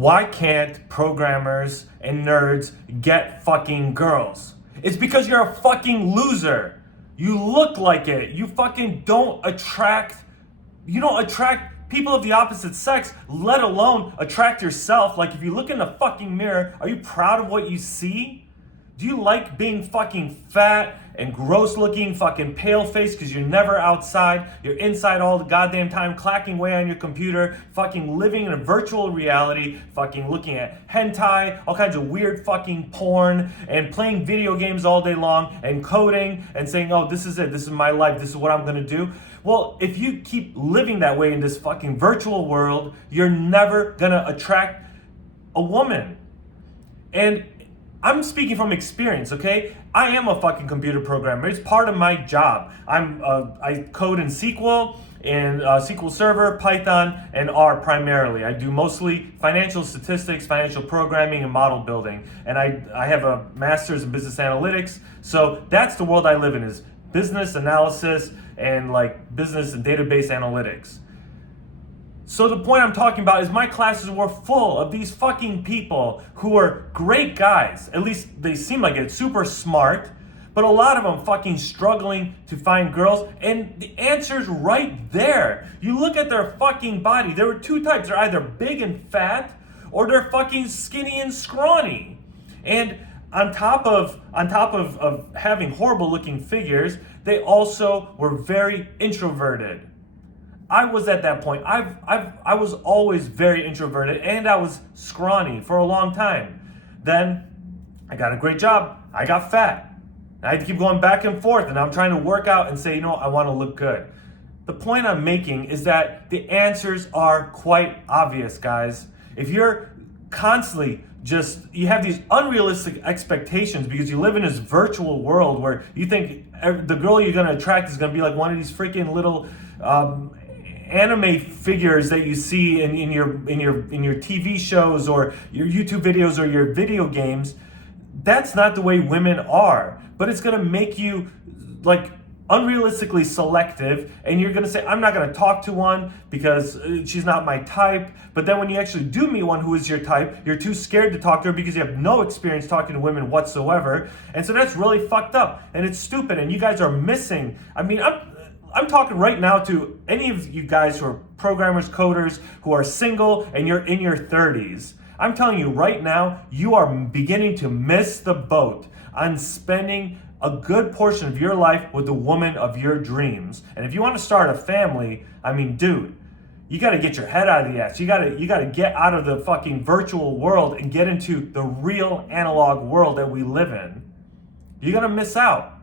Why can't programmers and nerds get fucking girls? It's because you're a fucking loser. You look like it. You fucking don't attract, you don't attract people of the opposite sex, let alone attract yourself. Like, if you look in the fucking mirror, are you proud of what you see? Do you like being fucking fat and gross looking, fucking pale face because you're never outside? You're inside all the goddamn time, clacking away on your computer, fucking living in a virtual reality, fucking looking at hentai, all kinds of weird fucking porn, and playing video games all day long, and coding, and saying, oh, this is it, this is my life, this is what I'm gonna do. Well, if you keep living that way in this fucking virtual world, you're never gonna attract a woman. And I'm speaking from experience, okay? I am a fucking computer programmer. It's part of my job. I code in SQL, and SQL Server, Python, and R primarily. I do mostly financial statistics, financial programming, and model building. And I have a master's in business analytics. So that's the world I live in, is business analysis and like business and database analytics. So the point I'm talking about is my classes were full of these fucking people who are great guys. At least they seem like it, super smart, but a lot of them fucking struggling to find girls. And the answer's right there. You look at their fucking body. There were two types. They're either big and fat, or they're fucking skinny and scrawny. And on top of having horrible looking figures, they also were very introverted. I was at that point. I was always very introverted, and I was scrawny for a long time. Then I got a great job. I got fat. I had to keep going back and forth, and I'm trying to work out and say, I want to look good. The point I'm making is that the answers are quite obvious, guys. If you're constantly you have these unrealistic expectations because you live in this virtual world where you think the girl you're going to attract is going to be like one of these freaking little anime figures that you see in your TV shows or your YouTube videos or your video games. That's not the way women are. But it's gonna make you like unrealistically selective, and you're gonna say, I'm not gonna talk to one because she's not my type. But then when you actually do meet one who is your type, you're too scared to talk to her because you have no experience talking to women whatsoever. And so that's really fucked up, and it's stupid, and you guys are missing. I mean, I'm talking right now to any of you guys who are programmers, coders, who are single and you're in your 30s. I'm telling you right now, you are beginning to miss the boat on spending a good portion of your life with the woman of your dreams. And if you want to start a family, I mean, dude, you got to get your head out of the ass. You got to get out of the fucking virtual world and get into the real analog world that we live in. You're going to miss out.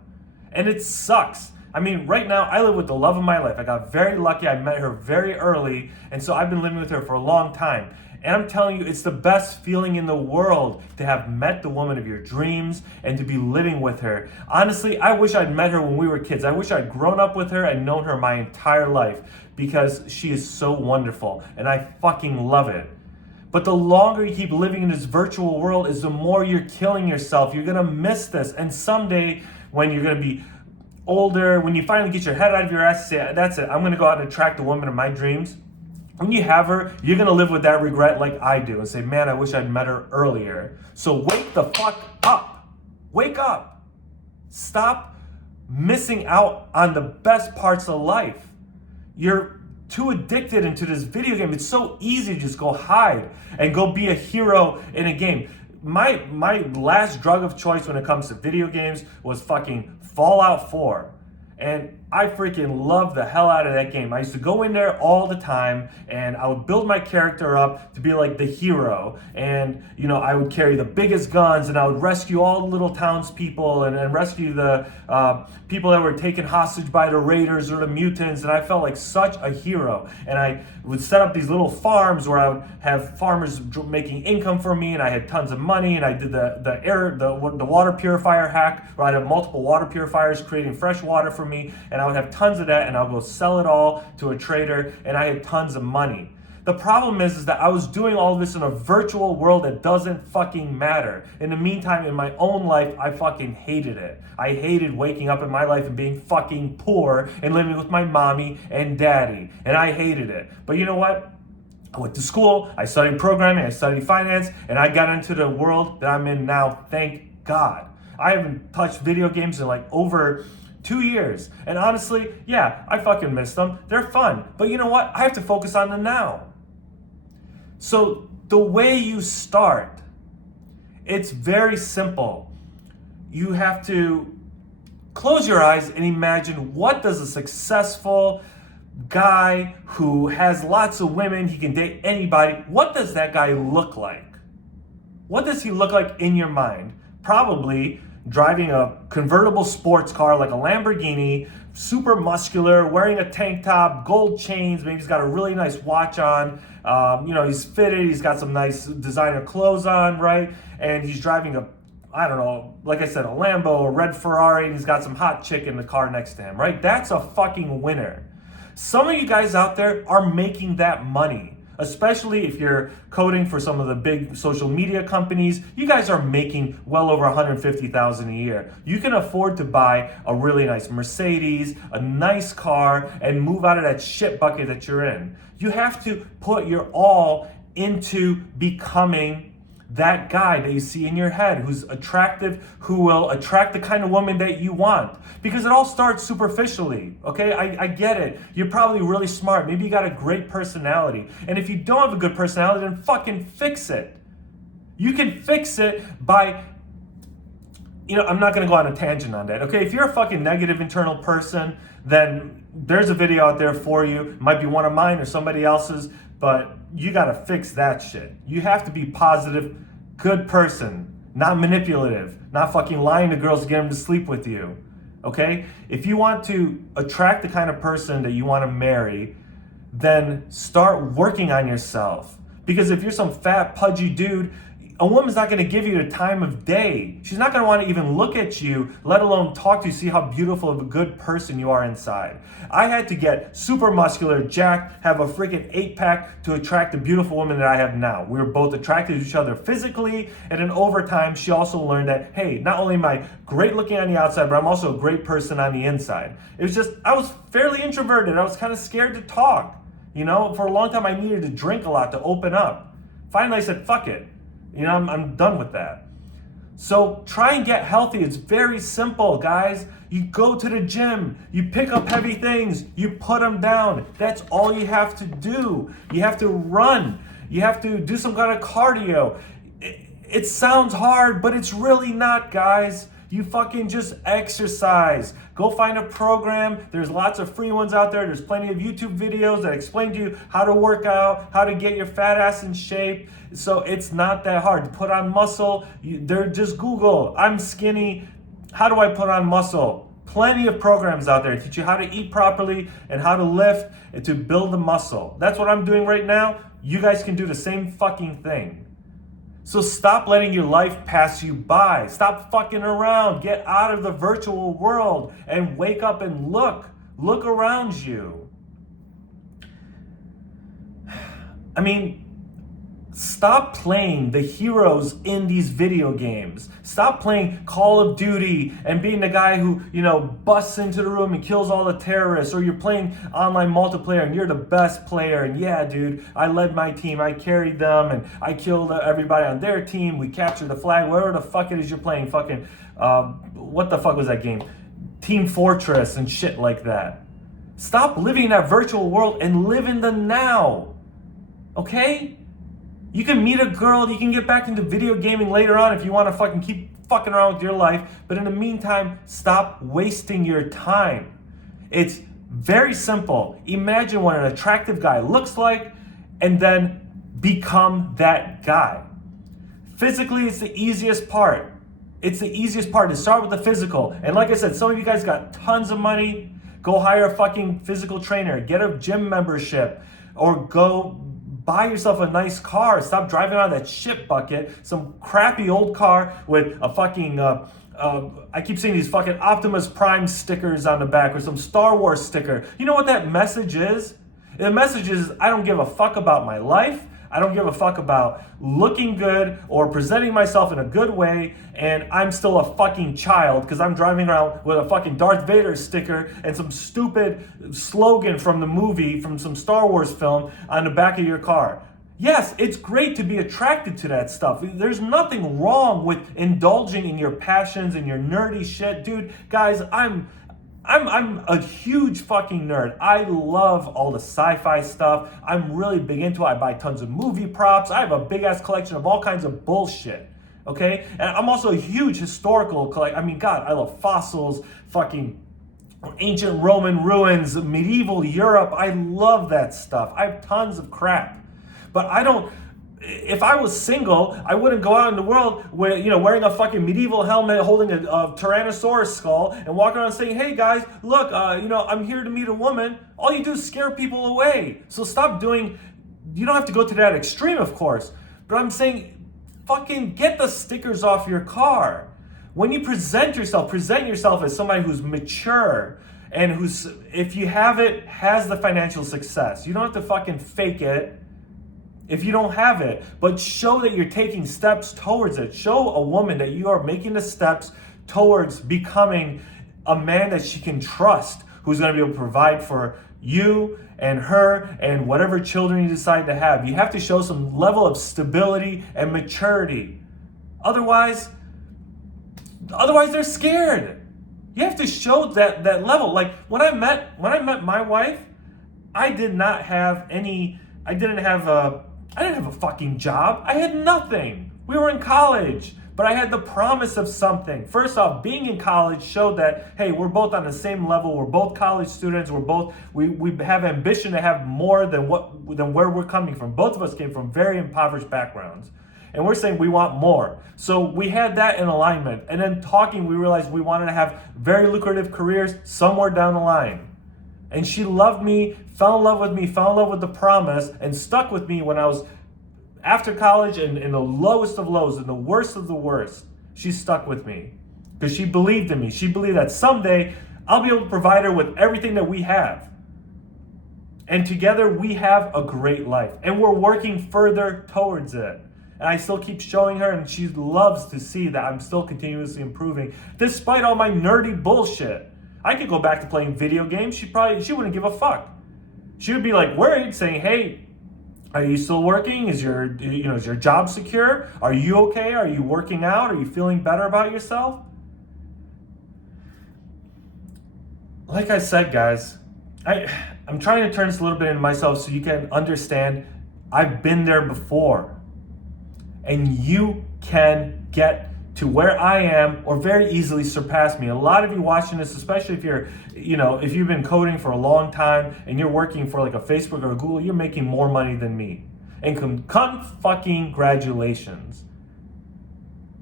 And it sucks. I mean, right now, I live with the love of my life. I got very lucky. I met her very early, and so I've been living with her for a long time. And I'm telling you, it's the best feeling in the world to have met the woman of your dreams and to be living with her. Honestly, I wish I'd met her when we were kids. I wish I'd grown up with her and known her my entire life because she is so wonderful, and I fucking love it. But the longer you keep living in this virtual world is the more you're killing yourself. You're going to miss this. And someday when you're going to be older, when you finally get your head out of your ass, say, that's it, I'm going to go out and attract the woman of my dreams. When you have her, you're going to live with that regret like I do and say, man, I wish I'd met her earlier. So wake the fuck up. Wake up. Stop missing out on the best parts of life. You're too addicted into this video game. It's so easy to just go hide and go be a hero in a game. My last drug of choice when it comes to video games was fucking Fallout 4. And I freaking love the hell out of that game. I used to go in there all the time, and I would build my character up to be like the hero. And, I would carry the biggest guns, and I would rescue all the little townspeople and rescue the people that were taken hostage by the raiders or the mutants. And I felt like such a hero. And I would set up these little farms where I would have farmers making income for me, and I had tons of money. And I did the water purifier hack, where I'd have multiple water purifiers creating fresh water for me, and I would have tons of that, and I'll go sell it all to a trader, and I had tons of money. The problem is that I was doing all this in a virtual world that doesn't fucking matter. In the meantime, in my own life, I fucking hated it. I hated waking up in my life and being fucking poor and living with my mommy and daddy, and I hated it. But you know what? I went to school, I studied programming, I studied finance, and I got into the world that I'm in now, thank God. I haven't touched video games in like over 2 years. And honestly, yeah, I fucking miss them. They're fun. But you know what? I have to focus on the now. So the way you start, it's very simple. You have to close your eyes and imagine, what does a successful guy who has lots of women, he can date anybody, what does that guy look like? What does he look like in your mind? Probably driving a convertible sports car like a Lamborghini, super muscular, wearing a tank top, gold chains, maybe he's got a really nice watch on, he's fitted, he's got some nice designer clothes on, right? And he's driving like I said, a Lambo, a red Ferrari, and he's got some hot chick in the car next to him, right? That's a fucking winner. Some of you guys out there are making that money, especially if you're coding for some of the big social media companies. You guys are making well over $150,000 a year. You can afford to buy a really nice Mercedes, a nice car, and move out of that shit bucket that you're in. You have to put your all into becoming that guy that you see in your head who's attractive, who will attract the kind of woman that you want. Because it all starts superficially, okay? I get it. You're probably really smart. Maybe you got a great personality. And if you don't have a good personality, then fucking fix it. You can fix it by, I'm not gonna go on a tangent on that, okay? If you're a fucking negative internal person, then there's a video out there for you. It might be one of mine or somebody else's, but you gotta fix that shit. You have to be positive, good person, not manipulative, not fucking lying to girls to get them to sleep with you, okay? If you want to attract the kind of person that you wanna marry, then start working on yourself. Because if you're some fat, pudgy dude, a woman's not gonna give you the time of day. She's not gonna wanna even look at you, let alone talk to you, see how beautiful of a good person you are inside. I had to get super muscular, jacked, have a freaking 8-pack to attract the beautiful woman that I have now. We were both attracted to each other physically, and then over time, she also learned that, hey, not only am I great looking on the outside, but I'm also a great person on the inside. It was just, I was fairly introverted. I was kind of scared to talk. For a long time, I needed to drink a lot to open up. Finally, I said, fuck it. I'm done with that. So try and get healthy. It's very simple, guys. You go to the gym, you pick up heavy things, you put them down. That's all you have to do. You have to run. You have to do some kind of cardio. It sounds hard, but it's really not, guys. You fucking just exercise. Go find a program. There's lots of free ones out there. There's plenty of YouTube videos that explain to you how to work out, how to get your fat ass in shape. So it's not that hard. To put on muscle, they're just Google, I'm skinny, how do I put on muscle? Plenty of programs out there to teach you how to eat properly and how to lift and to build the muscle. That's what I'm doing right now. You guys can do the same fucking thing. So stop letting your life pass you by. Stop fucking around. Get out of the virtual world and wake up and look. Look around you. Stop playing the heroes in these video games. Stop playing Call of Duty and being the guy who, busts into the room and kills all the terrorists. Or you're playing online multiplayer and you're the best player. And yeah, dude, I led my team. I carried them and I killed everybody on their team. We captured the flag. Whatever the fuck it is you're playing. Fucking, what the fuck was that game? Team Fortress and shit like that. Stop living in that virtual world and live in the now. Okay? You can meet a girl, you can get back into video gaming later on if you want to fucking keep fucking around with your life. But in the meantime, stop wasting your time. It's very simple. Imagine what an attractive guy looks like and then become that guy. Physically, it's the easiest part. It's the easiest part to start with the physical. And like I said, some of you guys got tons of money. Go hire a fucking physical trainer. Get a gym membership. Or go buy yourself a nice car. Stop driving around that shit bucket. Some crappy old car with a fucking, I keep seeing these fucking Optimus Prime stickers on the back or some Star Wars sticker. You know what that message is? The message is, I don't give a fuck about my life. I don't give a fuck about looking good or presenting myself in a good way, and I'm still a fucking child because I'm driving around with a fucking Darth Vader sticker and some stupid slogan from the movie, from some Star Wars film on the back of your car. Yes, it's great to be attracted to that stuff. There's nothing wrong with indulging in your passions and your nerdy shit. Dude, guys, I'm a huge fucking nerd. I love all the sci-fi stuff. I'm really big into it. I buy tons of movie props. I have a big ass collection of all kinds of bullshit. Okay? And I'm also a huge historical collector. I mean, God, I love fossils, fucking ancient Roman ruins, medieval Europe. I love that stuff. I have tons of crap. But I don't, if I was single, I wouldn't go out in the world with, wearing a fucking medieval helmet, holding a Tyrannosaurus skull, and walking around saying, hey guys, look, I'm here to meet a woman. All you do is scare people away. So stop doing, you don't have to go to that extreme, of course. But I'm saying, fucking get the stickers off your car. When you present yourself as somebody who's mature and who's, if you have it, has the financial success. You don't have to fucking fake it if you don't have it, but show that you're taking steps towards it. Show a woman that you are making the steps towards becoming a man that she can trust, who's going to be able to provide for you and her and whatever children you decide to have. You have to show some level of stability and maturity. Otherwise they're scared. You have to show that level. Like when I met my wife, I didn't have a fucking job. I had nothing. We were in college, but I had the promise of something. First off, being in college showed that, hey, we're both on the same level. We're both college students. We have ambition to have more than where we're coming from. Both of us came from very impoverished backgrounds. And we're saying we want more. So we had that in alignment. And then talking, we realized we wanted to have very lucrative careers somewhere down the line. And she loved me, fell in love with me, fell in love with the promise, and stuck with me when I was after college and in the lowest of lows, in the worst of the worst. She stuck with me because she believed in me. She believed that someday I'll be able to provide her with everything that we have. And together we have a great life. And we're working further towards it. And I still keep showing her, and she loves to see that I'm still continuously improving, despite all my nerdy bullshit. I could go back to playing video games. She wouldn't give a fuck. She would be like worried, saying, hey, are you still working? Is your job secure? Are you okay? Are you working out? Are you feeling better about yourself? Like I said, guys, I'm trying to turn this a little bit into myself so you can understand I've been there before. And you can get to where I am or very easily surpass me. A lot of you watching this, especially if you've been coding for a long time and you're working for like a Facebook or a Google, you're making more money than me. And fucking congratulations.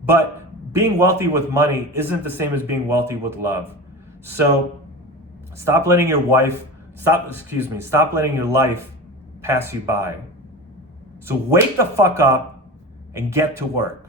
But being wealthy with money isn't the same as being wealthy with love. So stop letting your life pass you by. So wake the fuck up and get to work.